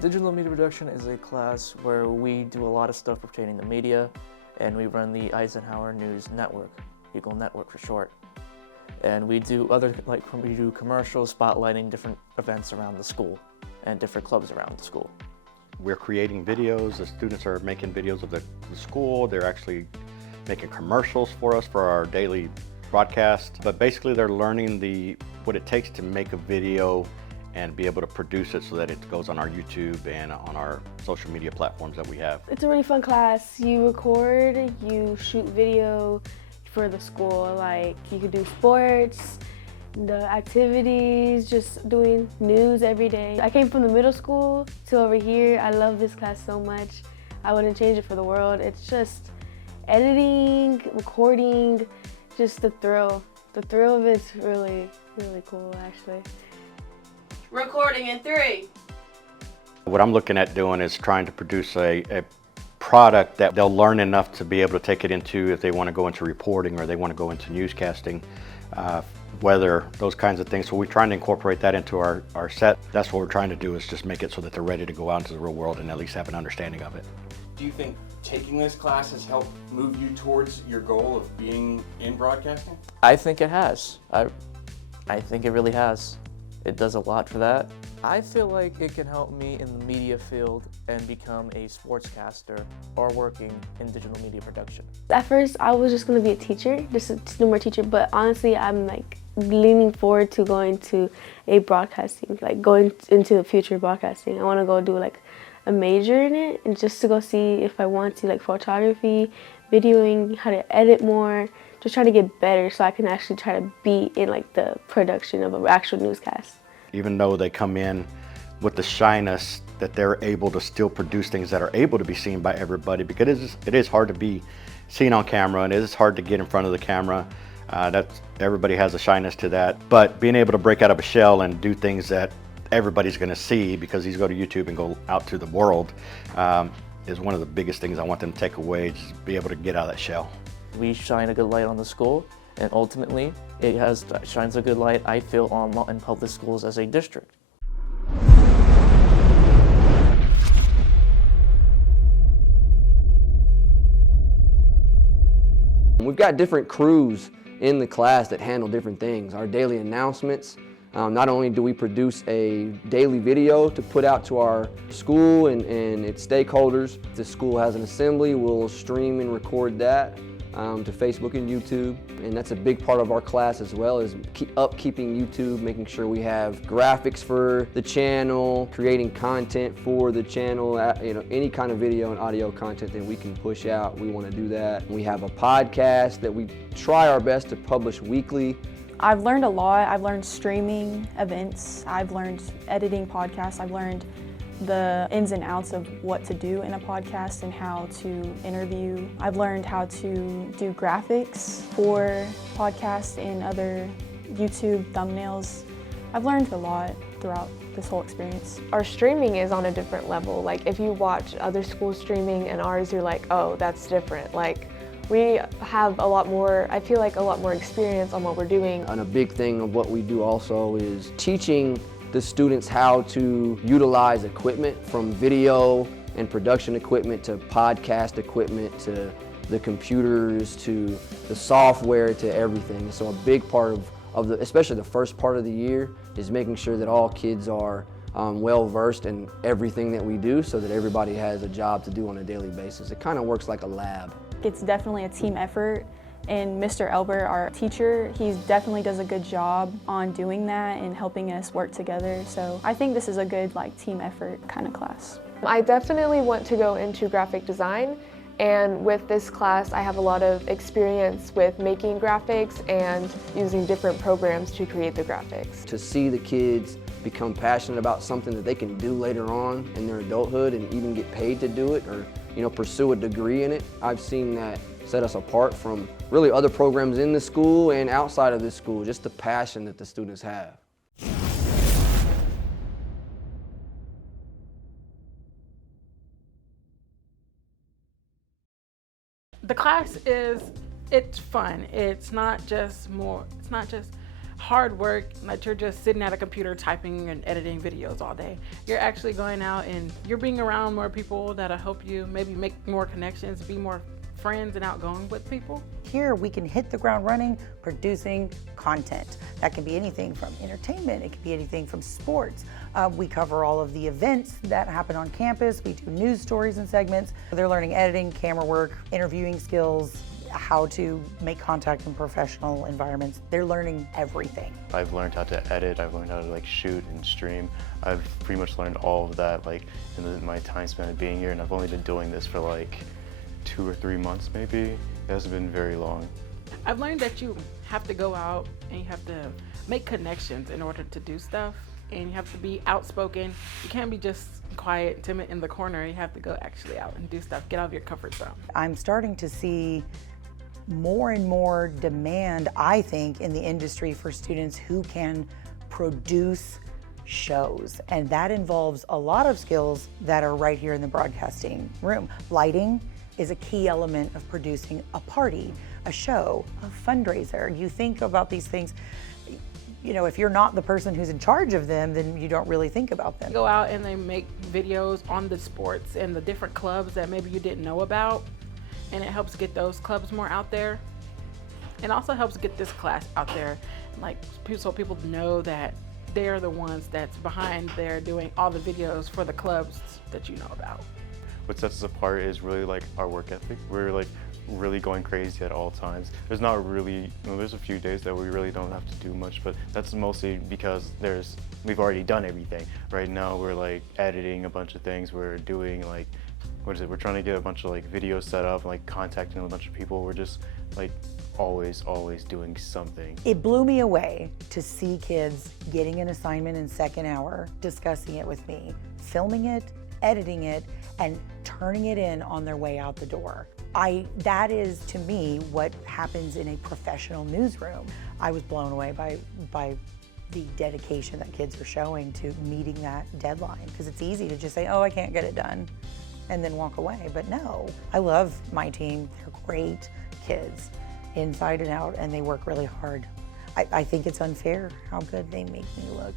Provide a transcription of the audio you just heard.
Digital media production is a class where we do a lot of stuff pertaining to media, and we run the Eisenhower News Network, Eagle Network for short. And we do we do commercials spotlighting different events around the school and different clubs around the school. We're creating videos. The students are making videos of the school. They're actually making commercials for us for our daily broadcast. But basically they're learning what it takes to make a video and be able to produce it so that it goes on our YouTube and on our social media platforms that we have. It's a really fun class. You record, you shoot video for the school. Like, you could do sports, the activities, just doing news every day. I came from the middle school to over here. I love this class so much. I wouldn't change it for the world. It's just editing, recording, just the thrill. The thrill of it's really, really cool, actually. Recording in 3. What I'm looking at doing is trying to produce a product that they'll learn enough to be able to take it into, if they want to go into reporting or they want to go into newscasting, weather, those kinds of things. So we're trying to incorporate that into our set. That's what we're trying to do, is just make it so that they're ready to go out into the real world and at least have an understanding of it. Do you think taking this class has helped move you towards your goal of being in broadcasting? I think it has. I think it really has. It does a lot for that. I feel like it can help me in the media field and become a sportscaster or working in digital media production. At first, I was just going to be a teacher, just a no teacher, but honestly, I'm like leaning forward to going to a broadcasting, like going into the future of broadcasting. I want to go do like a major in it, and just to go see if I want to, like photography, videoing, how to edit more, just trying to get better so I can actually try to be in like the production of an actual newscast. Even though they come in with the shyness, that they're able to still produce things that are able to be seen by everybody, because it is hard to be seen on camera, and it is hard to get in front of the camera. Everybody has a shyness to that, but being able to break out of a shell and do things that everybody's going to see because these go to YouTube and go out to the world is one of the biggest things I want them to take away, just be able to get out of that shell. We shine a good light on the school, and ultimately it shines a good light, I feel, on Lawton Public Schools as a district. We've got different crews in the class that handle different things. Our daily announcements, not only do we produce a daily video to put out to our school and its stakeholders. If the school has an assembly, we'll stream and record that to Facebook and YouTube, and that's a big part of our class as well, is upkeeping YouTube, making sure we have graphics for the channel, creating content for the channel, any kind of video and audio content that we can push out, we want to do that. We have a podcast that we try our best to publish weekly. I've learned a lot. I've learned streaming events, I've learned editing podcasts, I've learned the ins and outs of what to do in a podcast and how to interview. I've learned how to do graphics for podcasts and other YouTube thumbnails. I've learned a lot throughout this whole experience. Our streaming is on a different level. Like, if you watch other schools streaming and ours, you're like, oh, that's different. Like, we have a lot more, I feel like a lot more experience on what we're doing. And a big thing of what we do also is teaching the students how to utilize equipment, from video and production equipment to podcast equipment to the computers to the software to everything. So a big part of especially the first part of the year, is making sure that all kids are well versed in everything that we do, so that everybody has a job to do on a daily basis. It kind of works like a lab. It's definitely a team effort, and Mr. Elber, our teacher, he definitely does a good job on doing that and helping us work together. So I think this is a good team effort kind of class. I definitely want to go into graphic design, and with this class I have a lot of experience with making graphics and using different programs to create the graphics. To see the kids become passionate about something that they can do later on in their adulthood and even get paid to do it, or pursue a degree in it, I've seen that set us apart from really other programs in the school and outside of the school, just the passion that the students have. The class it's fun. It's not just hard work, that you're just sitting at a computer typing and editing videos all day. You're actually going out and you're being around more people that'll help you maybe make more connections, be more friends and outgoing with people. Here we can hit the ground running producing content. That can be anything from entertainment, it can be anything from sports. We cover all of the events that happen on campus. We do news stories and segments. They're learning editing, camera work, interviewing skills, how to make contact in professional environments. They're learning everything. I've learned how to edit, I've learned how to shoot and stream. I've pretty much learned all of that in my time spent of being here, and I've only been doing this for 2 or 3 months maybe. It hasn't been very long. I've learned that you have to go out and you have to make connections in order to do stuff, and you have to be outspoken. You can't be just quiet and timid in the corner. You have to go actually out and do stuff, get out of your comfort zone. I'm starting to see more and more demand, I think, in the industry for students who can produce shows. And that involves a lot of skills that are right here in the broadcasting room. Lighting is a key element of producing a party, a show, a fundraiser. You think about these things, if you're not the person who's in charge of them, then you don't really think about them. Go out and they make videos on the sports and the different clubs that maybe you didn't know about, and it helps get those clubs more out there. It also helps get this class out there, so people know that they're the ones that's behind there doing all the videos for the clubs that you know about. What sets us apart is really our work ethic. We're really going crazy at all times. There's not really, there's a few days that we really don't have to do much, but that's mostly because we've already done everything. Right now we're editing a bunch of things. We're doing we're trying to get a bunch of videos set up, contacting a bunch of people. We're just always doing something. It blew me away to see kids getting an assignment in second hour, discussing it with me, filming it, editing it, and turning it in on their way out the door. That is, to me, what happens in a professional newsroom. I was blown away by the dedication that kids are showing to meeting that deadline, because it's easy to just say, oh, I can't get it done, and then walk away. But no, I love my team. They're great kids, inside and out, and they work really hard. I think it's unfair how good they make me look.